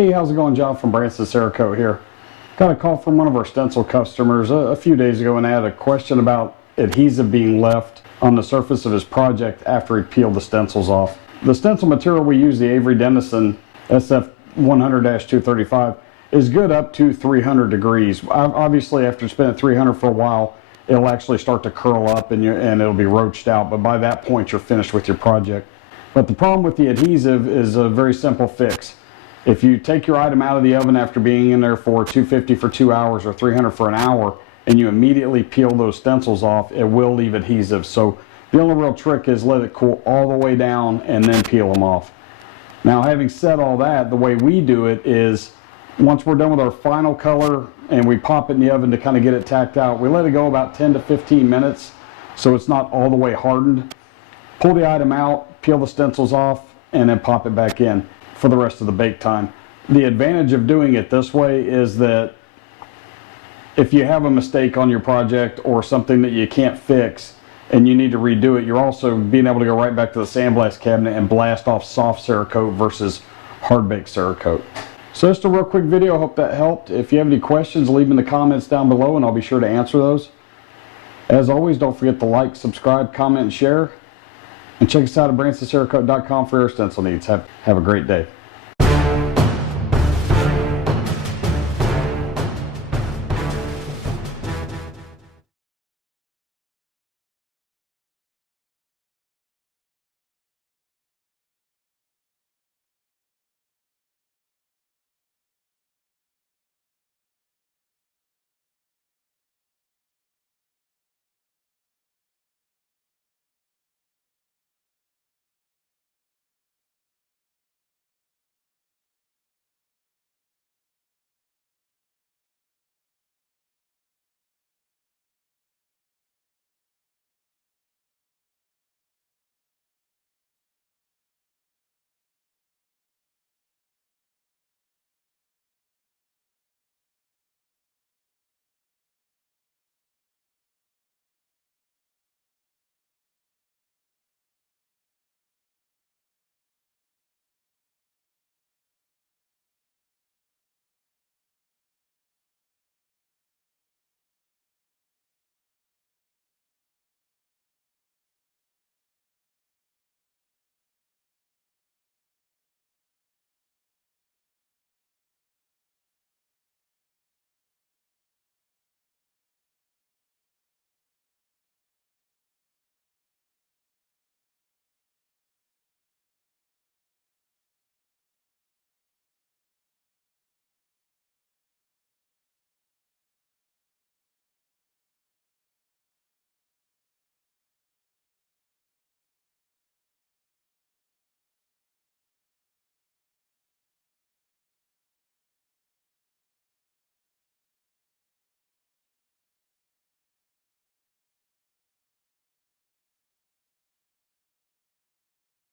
Hey, how's it going? John from Branson Cerakote here. Got a call from one of our stencil customers a few days ago and had a question about adhesive being left on the surface of his project after he peeled the stencils off. The stencil material we use, the Avery Dennison SF100-235, is good up to 300 degrees. Obviously, after it's been at 300 for a while, it'll actually start to curl up and it'll be roached out, but by that point you're finished with your project. But the problem with the adhesive is a very simple fix. If you take your item out of the oven after being in there for 250 for 2 hours or 300 for an hour, and you immediately peel those stencils off, it will leave adhesive. So the only real trick is let it cool all the way down and then peel them off. Now, having said all that, the way we do it is once we're done with our final color and we pop it in the oven to kind of get it tacked out, we let it go about 10 to 15 minutes so it's not all the way hardened. Pull the item out, peel the stencils off, and then pop it back in for the rest of the bake time. The advantage of doing it this way is that if you have a mistake on your project or something that you can't fix and you need to redo it, you're also being able to go right back to the sandblast cabinet and blast off soft Cerakote versus hard baked Cerakote. So just a real quick video. I hope that helped. If you have any questions, leave them in the comments down below and I'll be sure to answer those. As always, don't forget to like, subscribe, comment, and share. And check us out at BransonCerakote.com for your stencil needs. Have a great day.